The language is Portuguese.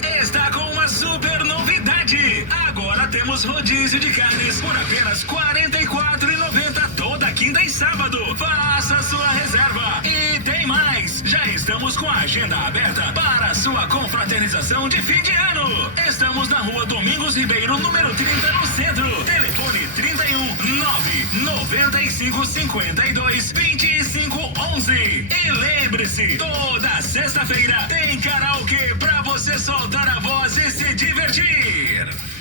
Carnes está com uma super novidade. Agora temos rodízio de carnes por apenas R$ 44,90 toda quinta e sábado. Faça sua reserva. E tem mais. Já estamos com a agenda aberta para a sua confraternização de fim de ano. Estamos na rua Domingos Ribeiro, número 30, no centro. Telefone 31 995 52 25 11. E lembre-se, toda sexta-feira tem karaokê pra você soltar a voz e se divertir.